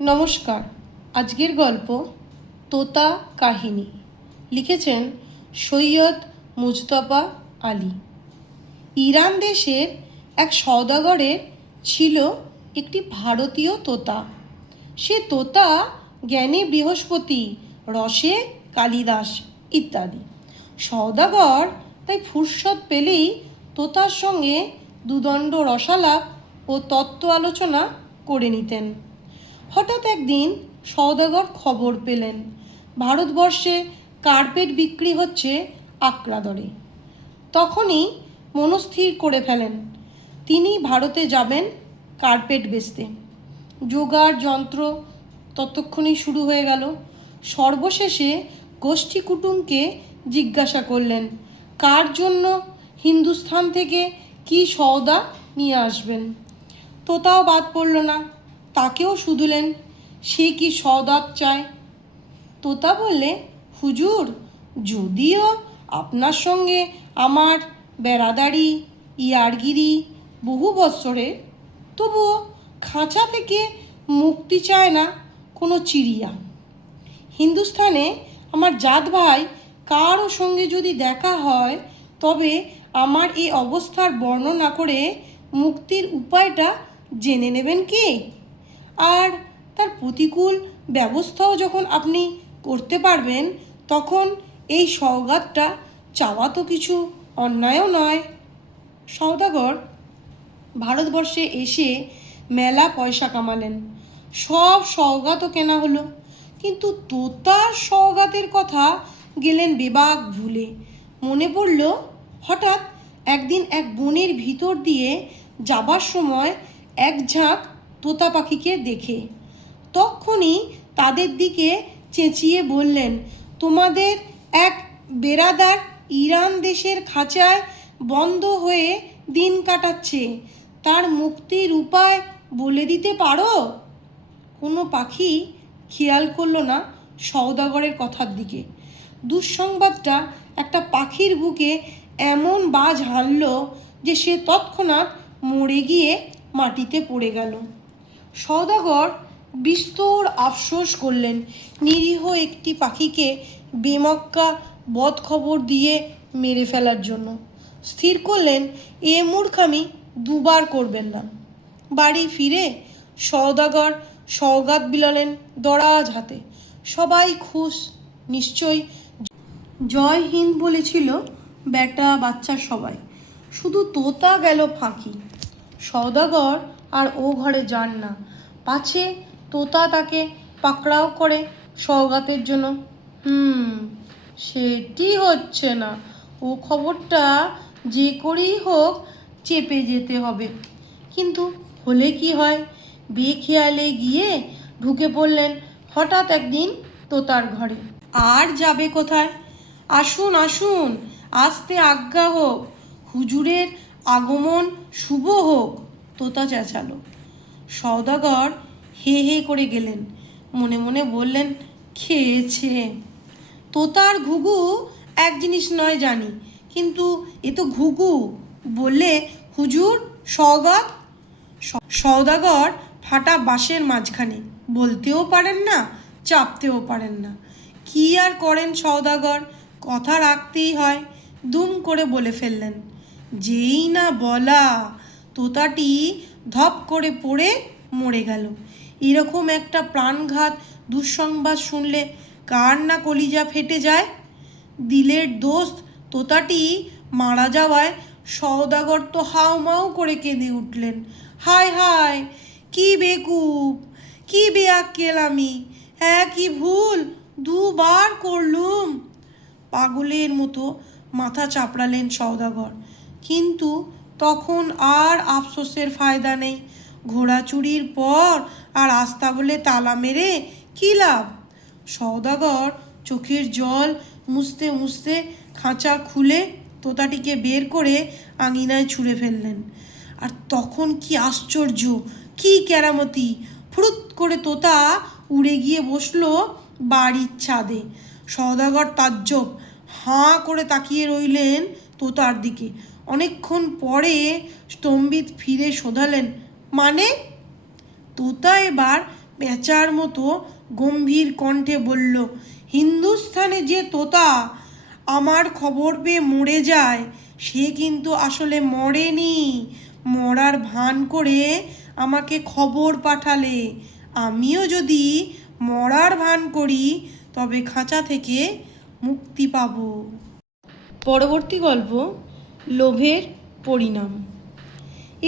নমস্কার। আজকের গল্প তোতা কাহিনী লিখেছেন সৈয়দ মুজতবা আলী। ইরান দেশের এক সওদাগরের ছিল একটি ভারতীয় তোতা। সে তোতা জ্ঞানে বৃহস্পতি, রসে কালিদাস ইত্যাদি। সওদাগর তাই ফুরসত পেলেই তোতার সঙ্গে দুদণ্ড রসালাপ ও তত্ত্ব আলোচনা করে নিতেন। হঠাৎ একদিন সওদাগর খবর পেলেন ভারতবর্ষে কার্পেট বিক্রি হচ্ছে আকরা দরে। তখনই মনস্থির করে ফেলেন তিনি ভারতে যাবেন কার্পেট বেচতে। জোগাড় যন্ত্র ততক্ষণই শুরু হয়ে গেল। সর্বশেষে গোষ্ঠী কুটুমকে জিজ্ঞাসা করলেন কার জন্য হিন্দুস্থান থেকে কি সওদা নিয়ে আসবেন। তোতাও বাদ পড়ল না, তাকেও শুধুলেন সে কি সওদাত চায়। তোতা বললে, হুজুর, যদিও আপনার সঙ্গে আমার বেরাদারি ইয়ারগিরি বহু বৎসরের, তবুও খাঁচা থেকে মুক্তি চায় না কোনো চিড়িয়া। হিন্দুস্থানে আমার জাত ভাই কারও সঙ্গে যদি দেখা হয় তবে আমার এই অবস্থার বর্ণনা করে মুক্তির উপায়টা জেনে নেবেন কি? আর তার প্রতিকূল ব্যবস্থাও যখন আপনি করতে পারবেন তখন এই সওগাতটা চাওয়া তো কিছু অন্যায়ও নয়। সওদাগর ভারতবর্ষে এসে মেলা পয়সা কামালেন, সব সওগাতও কেনা হলো, কিন্তু তোতার সওগাতের কথা গেলেন বেবাক ভুলে। মনে পড়ল হঠাৎ একদিন এক বনের ভিতর দিয়ে যাবার সময় এক ঝাঁক তোতা পাখিকে দেখে। তখনই তাদের দিকে চেঁচিয়ে বললেন, তোমাদের এক বেরাদার ইরান দেশের খাঁচায় বন্ধ হয়ে দিন কাটাচ্ছে, তার মুক্তির উপায় বলে দিতে পারো? কোনো পাখি খেয়াল করলো না সওদাগরের কথার দিকে। দুঃসংবাদটা একটা পাখির বুকে এমন বাজ হানল যে সে তৎক্ষণাৎ মরে গিয়ে মাটিতে পড়ে গেল। সওদাগর বিস্তর আফসোস করলেন নিরীহ একটি পাখিকে বেমক্কা বদখবর দিয়ে মেরে ফেলার জন্য। স্থির করলেন এ মূর্খামি দুবার করবেন না। বাড়ি ফিরে সওদাগর সওগাত বিলালেন দরাজ হাতে। সবাই খুশ, নিশ্চয়ই জয় হিন্দ বলেছিল বেটা বাচ্চা সবাই। শুধু তোতা গেল ফাঁকি। সওদাগর আর ও ঘরে যান না, পাছে তোতা তাকে পাকড়াও করে সওগাতের জন্য। সেটি হচ্ছে না, ও খবরটা যে করেই হোক চেপে যেতে হবে। কিন্তু হলে কি হয়, বেখেয়ালে গিয়ে ঢুকে পড়লেন হঠাৎ একদিন তোতার ঘরে। আর যাবে কোথায়? আসুন আসুন, আসতে আজ্ঞা হোক, হুজুরের আগমন শুভ হোক, তোতা চেঁচালো। সওদাগর হে হে করে গেলেন, মনে মনে বললেন খেয়েছে। তোতার ঘুঘু এক জিনিস নয় জানি, কিন্তু এ তো ঘুঘু বললে হুজুর সওগাত। সওদাগর ফাটা বাঁশের মাঝখানে, বলতেও পারেন না চাপতেও পারেন না। কি আর করেন সওদাগর, কথা রাখতেই হয়। দুম করে বলে ফেললেন। যেই না বলা, তোতাটি ধপ করে পড়ে মরে গেল। এরকম একটা প্রাণঘাত দুঃসংবাদ শুনলে কার না কলিজা ফেটে যায়। দিলের দোস্ত তোতাটি মারা যাওয়ায় সওদাগর তো হাউমাউ করে কেঁদে উঠলেন। হায় হায়, কি বেকুব, কি বেআক্কেল আমি, কি ভুল দুবার করলুম। পাগলের মতো মাথা চাপড়ালেন সওদাগর, কিন্তু তখন আর আফসোসের ফায়দা নেই। ঘোড়া চুরির পর আর আস্তা বলে তালা মেরে কী লাভ? সওদাগর চোখের জল মুছতে মুছতে খাঁচা খুলে তোতাটিকে বের করে আঙিনায় ছুঁড়ে ফেললেন। আর তখন কি আশ্চর্য, কি কেরামতি! ফুরুত করে তোতা উড়ে গিয়ে বসলো বাড়ির ছাদে। সওদাগর তাজ্জব, হাঁ করে তাকিয়ে রইলেন তোতার দিকে। অনেকক্ষণ পরে স্তম্ভিত ফিরে শোধালেন, মানে? তোতা এবার পেঁচার মতো গম্ভীর কণ্ঠে বলল, হিন্দুস্থানে যে তোতা আমার খবর পেয়ে মরে যায়, সে কিন্তু আসলে মরেনি, মরার ভান করে আমাকে খবর পাঠালে আমিও যদি মরার ভান করি তবে খাঁচা থেকে মুক্তি পাব। পরবর্তী গল্প, লোভের পরিণাম।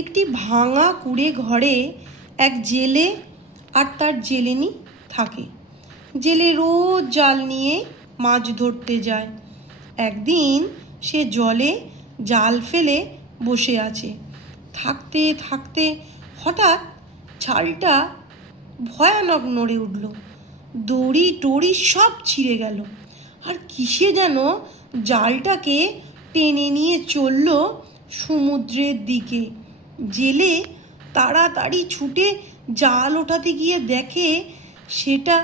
একটি ভাঙা কুঁড়ে ঘরে এক জেলে আর তার জেলেনি থাকে। জেলে রোজ জাল নিয়ে মাছ ধরতে যায়। একদিন সে জলে জাল ফেলে বসে আছে। থাকতে থাকতে হঠাৎ জালটা ভয়ানক নড়ে উঠল। দড়ি টড়ি সব ছিঁড়ে গেল, আর কিসে যেন জালটাকে টেনে নিয়ে চলল সমুদ্রের দিকে। জেলে তাড়াতাড়ি ছুটে জাল ওঠাতে গিয়ে দেখে সেটা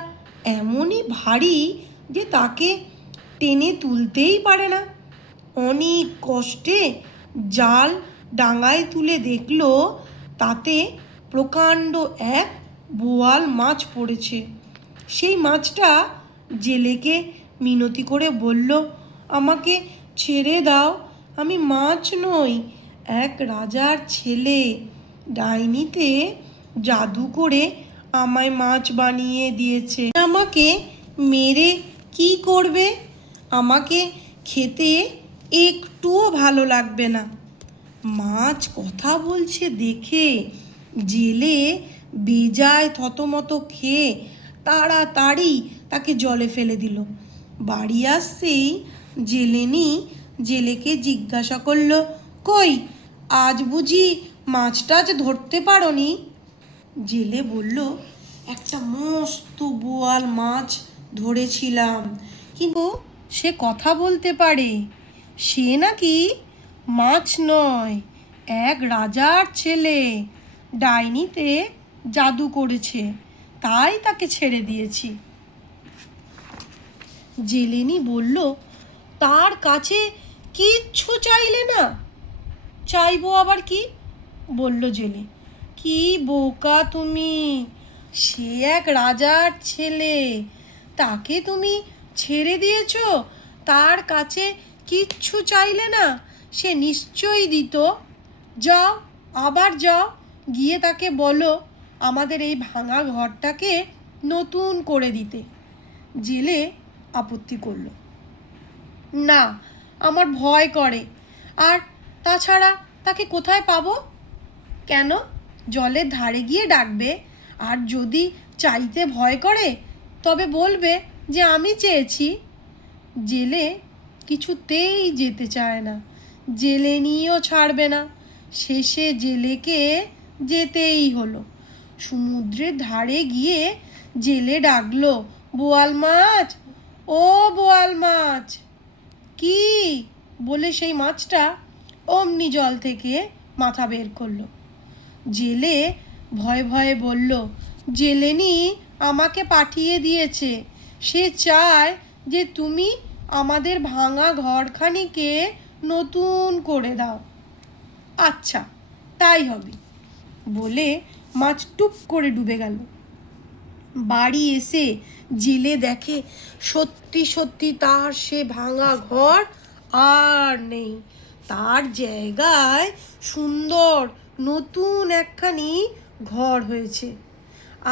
এমনই ভারী যে তাকে টেনে তুলতেই পারে না। অনেক কষ্টে জাল ডাঙায় তুলে দেখল তাতে প্রকাণ্ড এক বোয়াল মাছ পড়েছে। সেই মাছটা জেলেকে মিনতি করে বলল, আমাকে ছেড়ে দাও, আমি মাছ নই, এক রাজার ছেলে। ডাইনিতে জাদু করে আমায় মাছ বানিয়ে দিয়েছে। আমাকে মেরে কি করবে? আমাকে খেতে একটুও ভালো লাগবে না। মাছ কথা বলছে দেখে জেলে বেজায় থতমত খেয়ে তাড়াতাড়ি তাকে জলে ফেলে দিল। বাড়ি আসতেই জেলেনি জেলেকে জিজ্ঞাসা করল, কই, আজ বুঝি মাছ টাছ ধরতে পারোনি? জেলে বলল, একটা মস্ত বোয়াল মাছ ধরেছিলাম, কিন্তু সে কথা বলতে পারে। সে নাকি মাছ নয়, এক রাজার ছেলে, ডাইনিতে জাদু করেছে, তাই তাকে ছেড়ে দিয়েছি। জেলেনি বলল, তার কাছে কিচ্ছু চাইলে না? চাইবো আবার কি? বলল জেলে। কি বোকা তুমি! সে এক রাজার ছেলে, তাকে তুমি ছেড়ে দিয়েছ, তার কাছে কিচ্ছু চাইলে না? সে নিশ্চয়ই দিত। যাও, আবার যাও, গিয়ে তাকে বলো আমাদের এই ভাঙা ঘরটাকে নতুন করে দিতে। জেলে আপত্তি করল, না, আমার ভয় করে, আর তাছাড়া তাকে কোথায় পাবো? কেন, জলের ধারে গিয়ে ডাকবে, আর যদি চাইতে ভয় করে তবে বলবে যে আমি চেয়েছি। জেলে কিছুতেই যেতে চায় না, জেলেনিও ছাড়বে না। শেষে জেলেকে যেতেই হলো। সমুদ্রের ধারে গিয়ে জেলে ডাকলো, বোয়াল মাছ, ও বোয়াল মাছ। কি বলে সেই মাছটা অমনি জল থেকে মাথা বের করলো। জেলে ভয়ে ভয়ে বলল, জেলেনি আমাকে পাঠিয়ে দিয়েছে, সে চায় যে তুমি আমাদের ভাঙা ঘরখানিকে নতুন করে দাও। আচ্ছা, তাই হবে, বলে মাছ টুপ করে ডুবে গেল। বাড়ি এসে জেলে দেখে সত্যি সত্যি তার সে ভাঙা ঘর আর নেই। তার জায়গায় সুন্দর নতুন একখানি ঘর হয়েছে।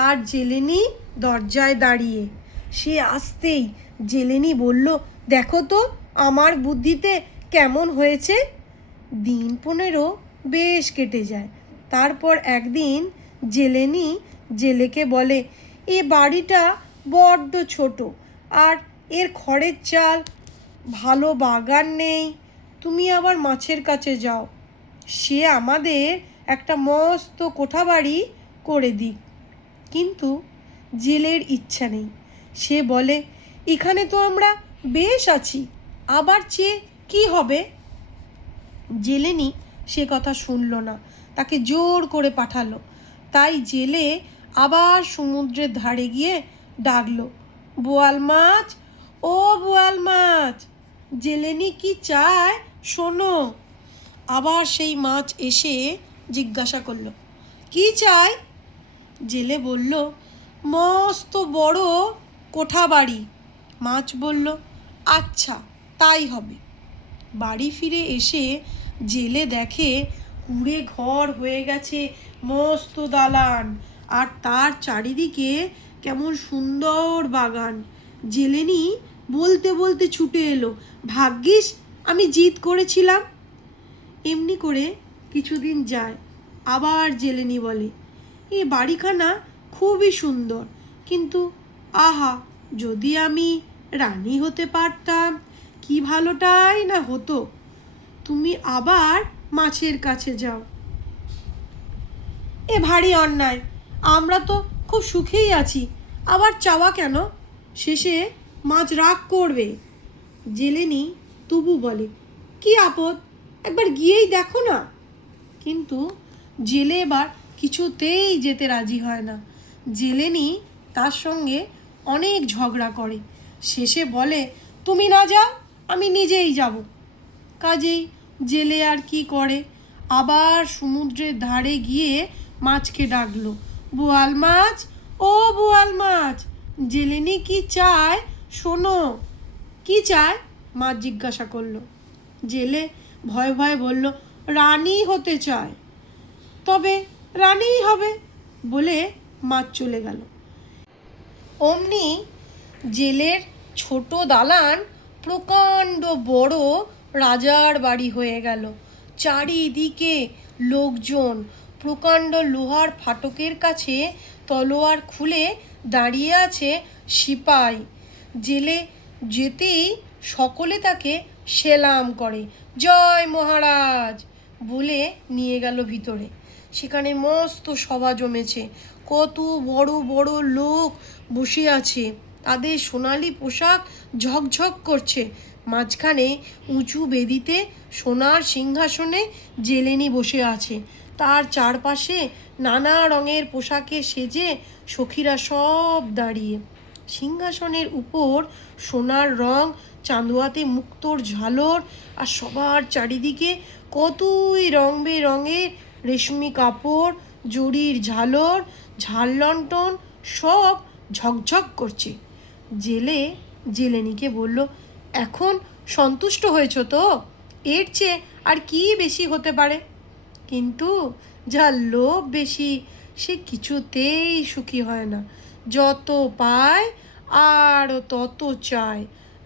আর জেলেনি দরজায় দাঁড়িয়ে। সে আসতেই জেলেনি বলল, দেখো তো আমার বুদ্ধিতে কেমন হয়েছে। দিন 15 বেশ কেটে যায়। তারপর একদিন জেলেনি জেলেকে বলে, এ বাড়িটা বড্ড ছোট, আর এর খড়ের চাল, ভালো বাগান নেই, তুমি আবার মাছের কাছে যাও, সে আমাদের একটা মস্ত কোঠাবাড়ি করে দিক। কিন্তু জেলের ইচ্ছা নেই। সে বলে, এখানে তো আমরা বেশ আছি, আবার চেয়ে কি হবে? জেলেনি সে কথা শুনল না, তাকে জোর করে পাঠালো। তাই জেলে আবার সমুদ্রের ধারে গিয়ে ডাকলো, বোয়াল মাছ, ও বোয়াল মাছ। জেলেনি কি চায় শোনো। আবার সেই মাছ এসে জিজ্ঞাসা করলো, কি চাই? জেলে বলল, মস্ত বড় কোঠা বাড়ি। মাছ বলল, আচ্ছা তাই হবে। বাড়ি ফিরে এসে জেলে দেখে কুঁড়ে ঘর হয়ে গেছে মস্ত দালান, আর তার চারিদিকে কেমন সুন্দর বাগান। জেলেনি বলতে বলতে ছুটে এলো, ভাগ্যিস আমি জিদ করেছিলাম। এমনি করে কিছুদিন যায়। আবার জেলেনি বলে, এই বাড়িখানা খুবই সুন্দর, কিন্তু আহা, যদি আমি রানী হতে পারতাম কি ভালোটাই না হতো। তুমি আবার মাছের কাছে যাও। এ ভারী অন্যায়, আমরা তো খুব সুখেই আছি, আবার চাওয়া কেন? শেষে মাছ রাগ করবে। জেলেনি তবু বলে, কি আপদ, একবার গিয়েই দেখো না। কিন্তু জেলে এবার কিছুতেই যেতে রাজি হয় না। জেলেনি তার সঙ্গে অনেক ঝগড়া করে। শেষে বলে, তুমি না যাও, আমি নিজেই যাব। কাজেই জেলে আর কি করে, আবার সমুদ্রের ধারে গিয়ে মাছকে ডাকলো, বোয়াল মাছ, ও বোয়াল মাছ, জেলেনি কি চায় শোনো। কি চায়? মাছ জিজ্ঞাসা করলো। জেলে ভয়ে ভয়ে বলল, রানী হতে চায়। তবে রানীই হবে বলে মাছ চলে গেল। অমনি জেলের ছোট দালান প্রকাণ্ড বড় রাজার বাড়ি হয়ে গেল। চারিদিকে লোকজন, প্রকাণ্ড লোহার ফাটকের কাছে তলোয়ার খুলে দাঁড়িয়ে আছে সিপাই। জেলে যেতেই সকলে তাকে সেলাম করে, জয় মহারাজ বলে নিয়ে গেল ভিতরে। সেখানে মস্ত সভা জমেছে, কত বড় বড় লোক বসে আছে, তাদের সোনালি পোশাক ঝকঝক করছে। মাঝখানে উঁচু বেদিতে সোনার সিংহাসনে জেলেনি বসে আছে। তার চারপাশে নানা রঙের পোশাকে সেজে সখীরা সব দাঁড়িয়ে। সিংহাসনের উপর সোনার রং, চাঁদোয়াতে মুক্তোর ঝালর, আর সবার চারিদিকে কতই রং বেরঙের রেশমি কাপড়, জরির ঝালর, ঝাল লণ্ঠন সব ঝকঝক করছে। জেলে জেলেনিকে বলল, এখন সন্তুষ্ট হয়েছ তো? এর চেয়ে আর কি বেশি হতে পারে? কিন্তু যার লোভ বেশি সে কিছুতেই সুখী হয় না, যত পায় আরও তত চায়।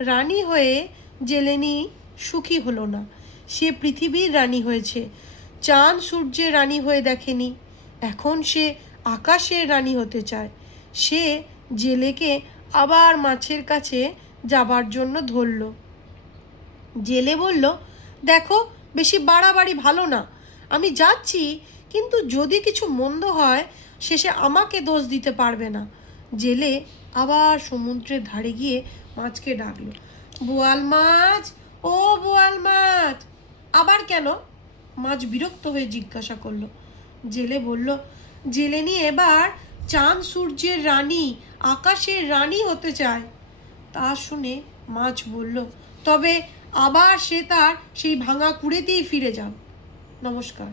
রানী হয়ে জেলেনি সুখী হলো না, সে পৃথিবীর রানী হয়েছে, চাঁদ সূর্যের রানী হয়ে দেখেনি। এখন সে আকাশের রানী হতে চায়। সে জেলেকে আবার মাছের কাছে যাবার জন্য ধরল। জেলে বলল, দেখো, বেশি বাড়াবাড়ি ভালো না, আমি যাচ্ছি, কিন্তু যদি কিছু মন্দ হয় শেষে আমাকে দোষ দিতে পারবে না। জেলে আবার সমুদ্রের ধারে গিয়ে মাছকে ডাকলো, বোয়াল মাছ, ও বোয়াল মাছ। আবার কেন? মাছ বিরক্ত হয়ে জিজ্ঞাসা করলো। জেলে বলল, জেলেনি এবার চাঁদ সূর্যের রানী, আকাশের রানী হতে চায়। তা শুনে মাছ বলল, তবে আবার সে তার সেই ভাঙা কুড়েতেই ফিরে যাও। নমস্কার।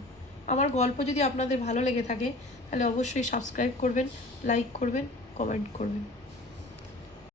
আমার গল্প যদি আপনাদের ভালো লেগে থাকে তাহলে অবশ্যই সাবস্ক্রাইব করবেন, লাইক করবেন, কমেন্ট করবেন।